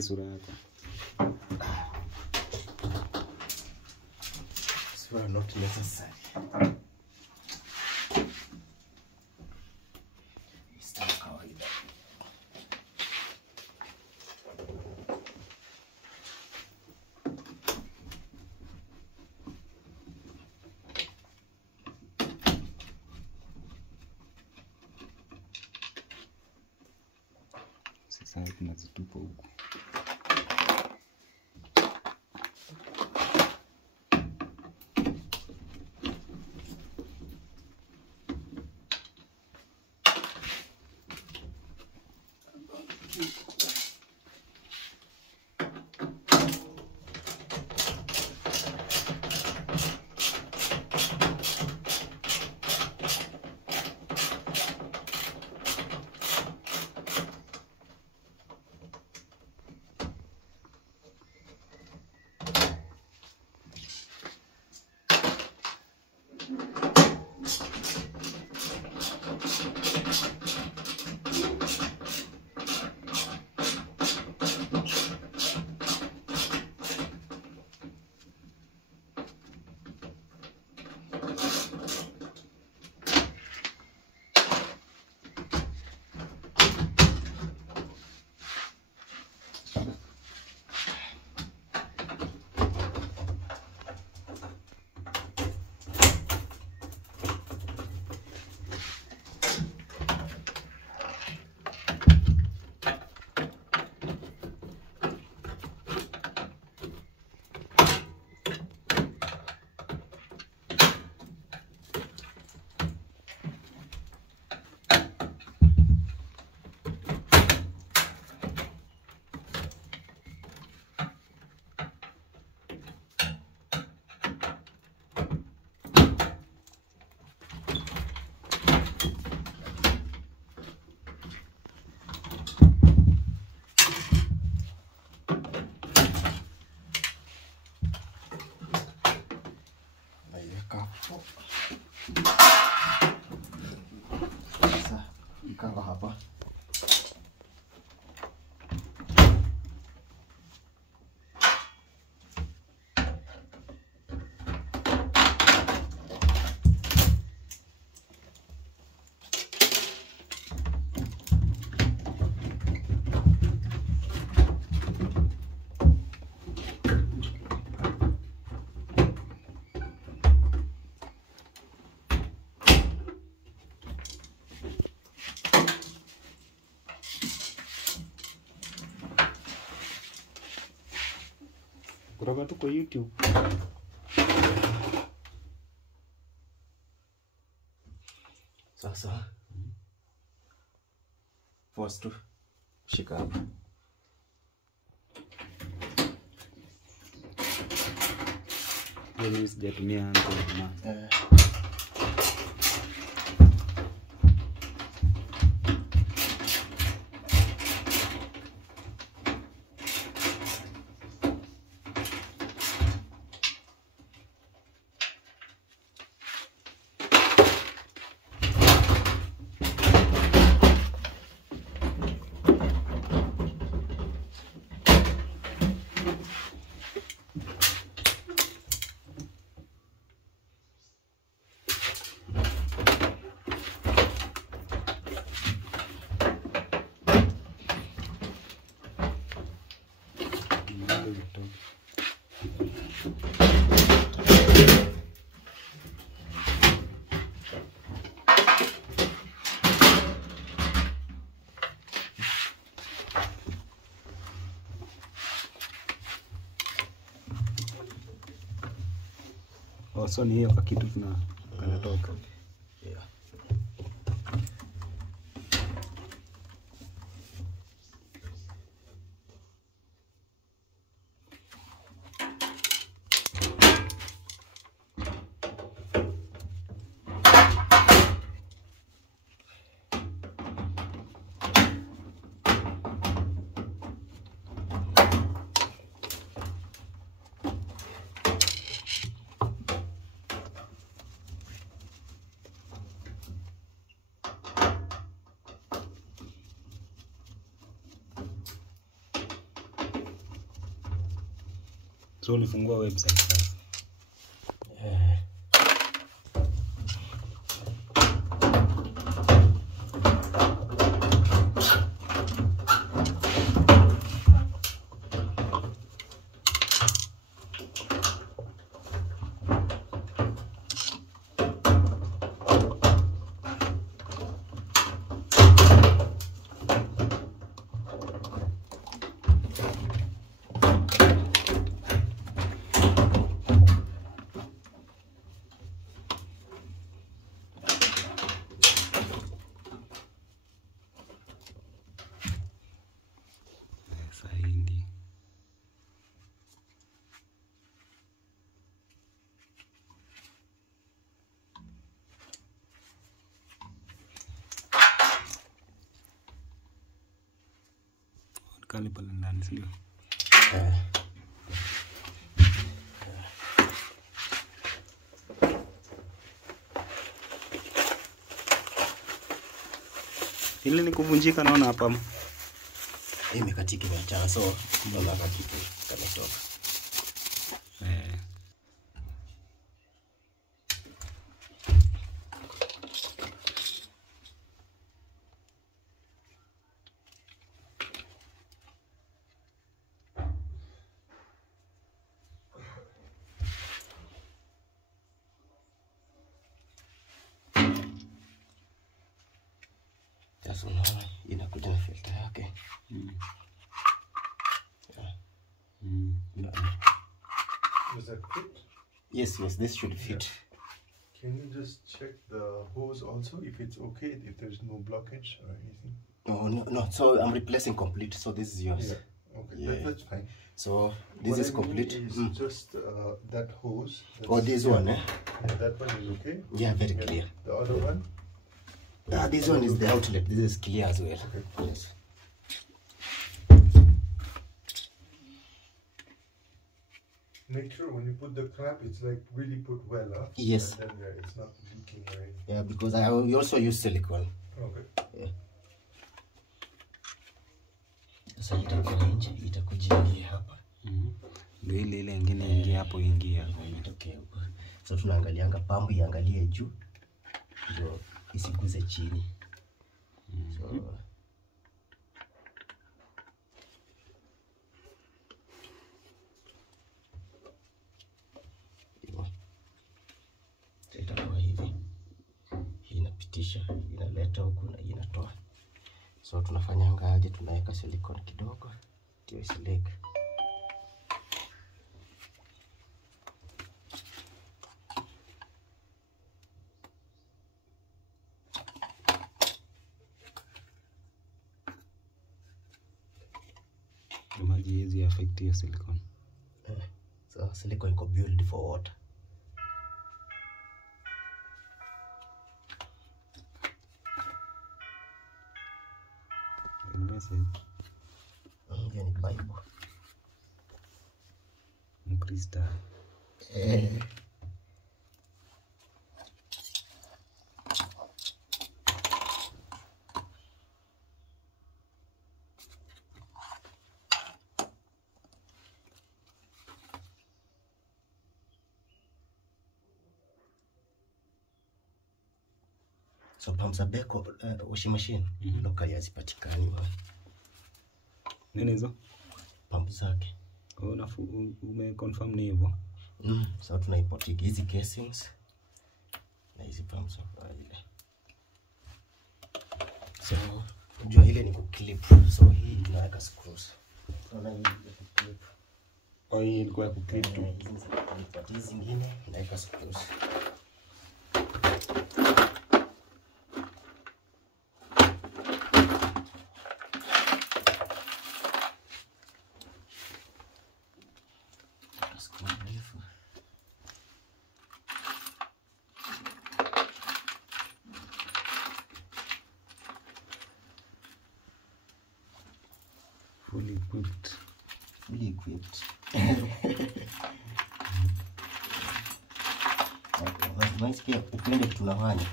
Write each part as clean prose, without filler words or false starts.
Sitaki sura yako. Sura not necessary. Sasa tunazitupa huko. Sasa ikawa hapa. Kutoka tu kwa YouTube. Sasa first shika hapa. Mimi sijatumia Android na. So ni hiyo kitu kanatoka. Yeah. So ulifungua website sasa. Saindi. Kali pale ndani sio? Ile ni kuvunjika naona hapa. Imekatika imechana so ndio katika kanatoka. Sasa unaona inakuja na filter yake. Does that fit? Yes, this should fit. Can you just check the hose also if it's okay, if there's no blockage or anything? No. So I'm replacing complete. So this is yours. Yeah. Okay. Yeah. That's fine. So this What is I mean complete. is just that hose. Oh, this one, eh? Yeah, that one is okay. Yeah, very clear. The other one? This one is the outlet. This is clear as well. Okay. Yes. Make sure when you put the clamp, it's like really put well, huh? Yes. And then it's not leaking or anything. Yeah, because I also use silicone. Okay. Yeah. Sasa itakuwa nje, itakujingia hapa. Ndio ile nyingine ingia hapo ingia. Itokea huko. So tunaangalianga pambu iangalie juu. Ndio isiguze chini. So itakuwa hivi. Hii inapitisha, inaleta huku na inatoa. So tunafanyanga aje, tunaweka silicone kidogo ndio isileke. Maji hizi affect your silicone. So silicone iko build for water. Message. Hiyo ni Bible. Mkrista. So pumps za beko washing machine locally hazipatikani. Nini hizo? Pump zake. Umeconfirm ni hivyo? So tunaimport hizi casings na hizi pumps ile. So unajua ile ni kuclip. So hii tunaweka screws. Unaona hii ni kuclip. Oh, hii ilikuwa ya kuclip tu. Hizi zingine naweka screws. Fully equipped. Fully equipped. Unasikia upende tunafanya.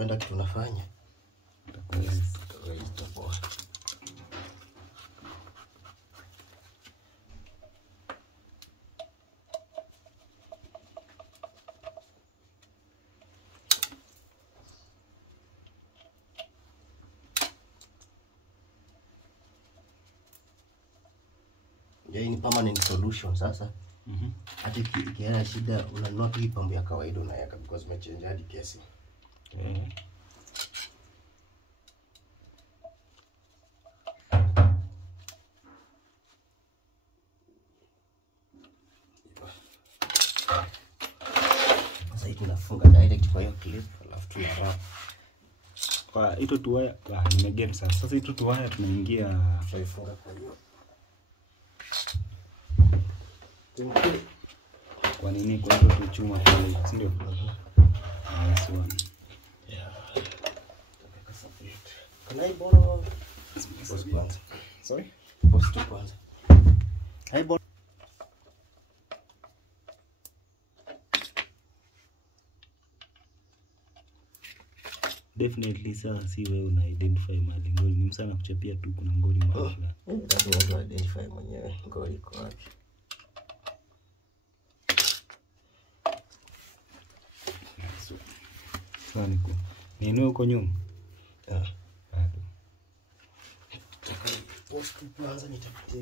ukipenda kitu unafanya itakuwa hii ni permanent solution sasa. Hata ikiwa shida unanunua tu pambu ya kawaida unaweka because umechange hadi casing. Sasa hii tunafunga direct kwa hiyo clip alafu tuna wrap. Kwa ito tuwaya nimegem sasa. Sasa ito tuwaya tunaingia Tutaifunga kwa hiyo. Kwa nini kwa hiyo tuchuma pale, si ndio? Nice one. Yeah. Can I borrow post kwanza? Sorry? Post kwanza. I borrow. Definitely sasa si wewe una identify mali ngori, ni msana kuchapia tu kuna ngori mahali. Lazima watu identify mwenyewe ngori iko wapi. Sawa niko. Nienue huko nyuma. Bado. Post kwanza nitapitia.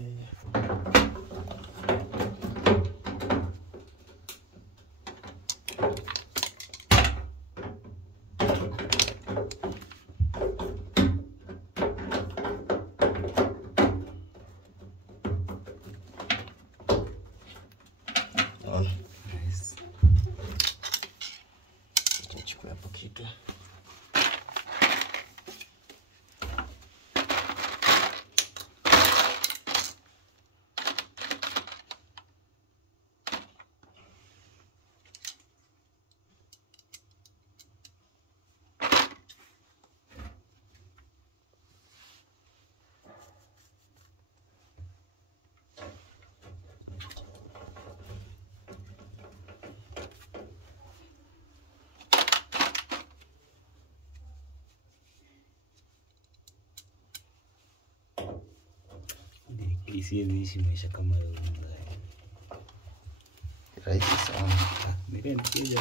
Nice. Nichukue hapo kitu. Isiwezi ishi maisha kama hiyo. Rahisi sana. Nilikuja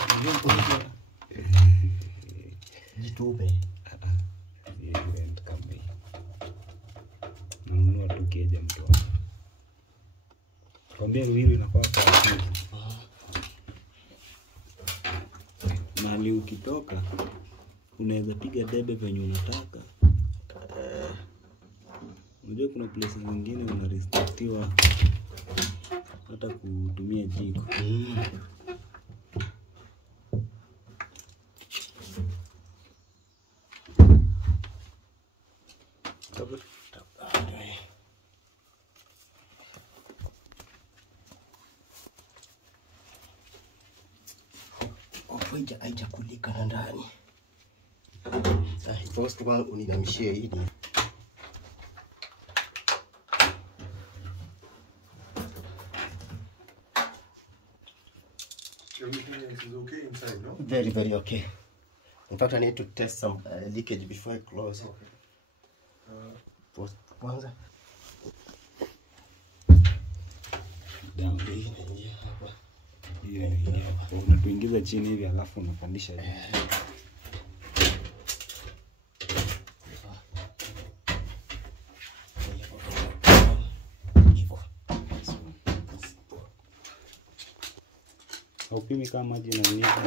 Jitume. Rent kama hii. Nanunua tu keja mtu wangu. Kwambia Ruiru inafaa kwa asili. Mahali ukitoka unaweza piga debe venye unataka. Unajua kuna places zingine unarestrictiwa hata kutumia jiko. Haijakulika na ndani. Sasa post kwa uninamishia hii. Everything else is okay inside, no? Very, very okay. In fact, I need to test some leakage before I close. Okay. Post kwanza. Down. Hii hapa. Hiyo ni hapa. Unatuingiza chini hivi alafu unapandisha hivi. Upimi kama maji na nini kwa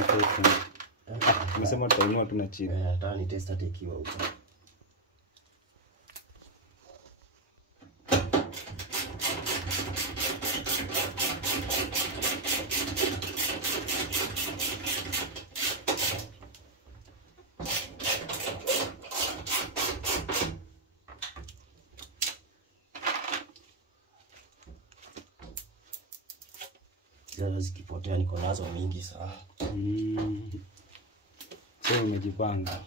umesema tutainua tu na chini. Hata ni test hata ikiwa huko. Zikipotea niko nazo mingi sana. Sio umejipanga.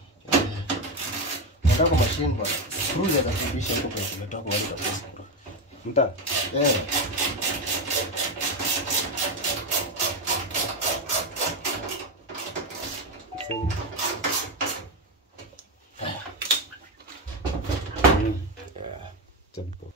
Nataka kwa machine bwana. Screw za kubisha huko kwa tumetoka wale kabisa. Mta? Tempo.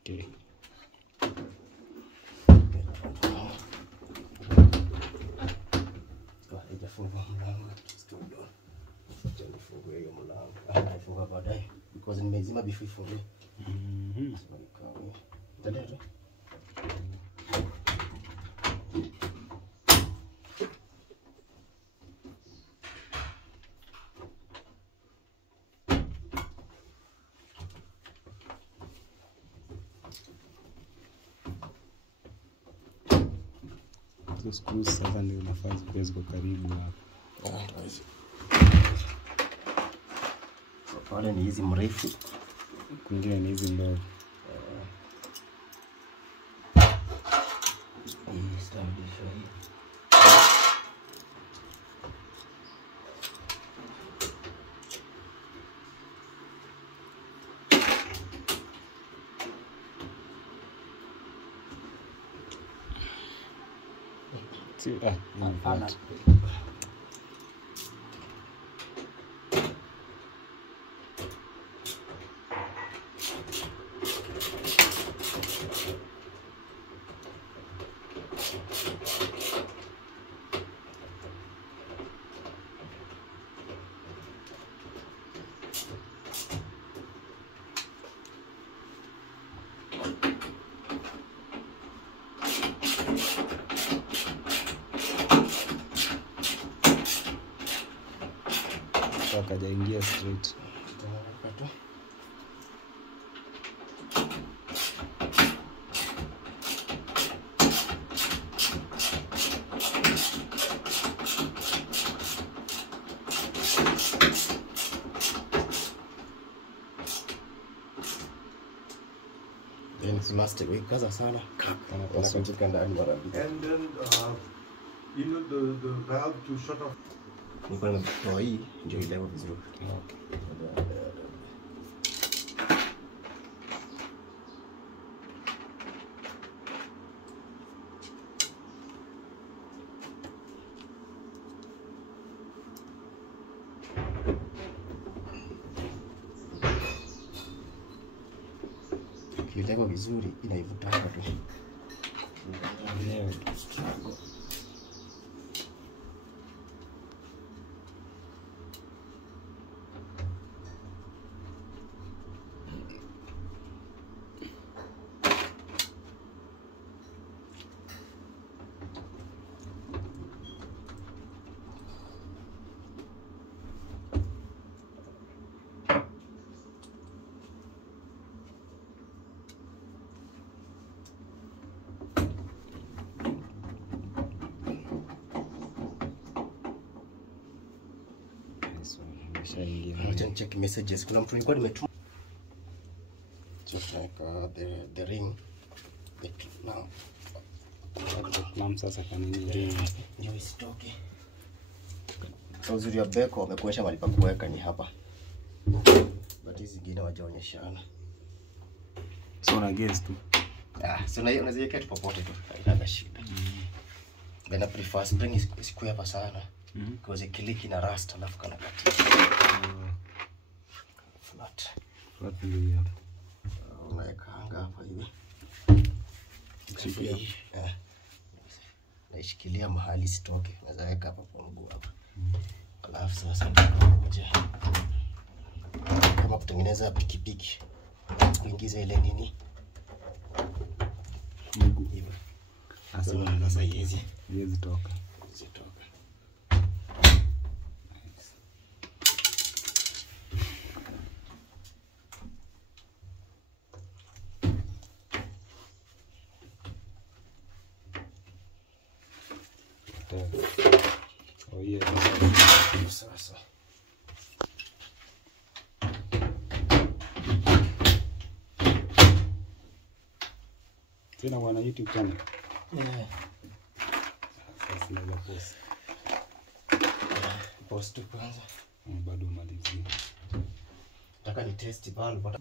Okay. Haijafungua mlango. Acha nifungue hiyo mlango. Naifunga baadaye because nimezima before ifungue. Ndio. Hizo screws sasa ndio unafaa zipeze ziko karibu na pale ni hizi mrefu, kwingine ni hizi ndogo. Hii stabilisha hii. Hapana. Kajaingia straight. Plastic wikaza sana Kana pasuka ndani mara mbili. And then you know the valve to shut off. Niko na toa hii ndio ile vizuri. Okay. Kitego vizuri inaivuta hapa tu. Yeah. Acha check messages. Kuna mtu alikuwa nimetuma. Just like the ring. Clamp sasa kanini ring. Ndio isitoke. So uzuri ya beko wamekuonyesha mahali pa kuweka ni hapa. But hizi zingine hawajaonyeshana. So na guess tu. So na unaziweka tu popote tu. Haina shida. Bena prefer spring isiku hapa sana. Because ikiliki na rust alafu kana katika. Flat ndio hapa. Unaweka hanga hapa hivi. Naishikilia mahali sitoke. Naweza weka hapa kwa mguu hapa. Alafu sasa nitakuja kama kutengeneza pikipiki. Kuingiza ile nini? Mguu. Hivyo. Sasa hizi toka. Zitoka. Oh yeah. Sasa. Tena wana YouTube channel. Yeah. Sasa naweza post. Post tu kwanza. Bado malizie. Nataka ni test valve.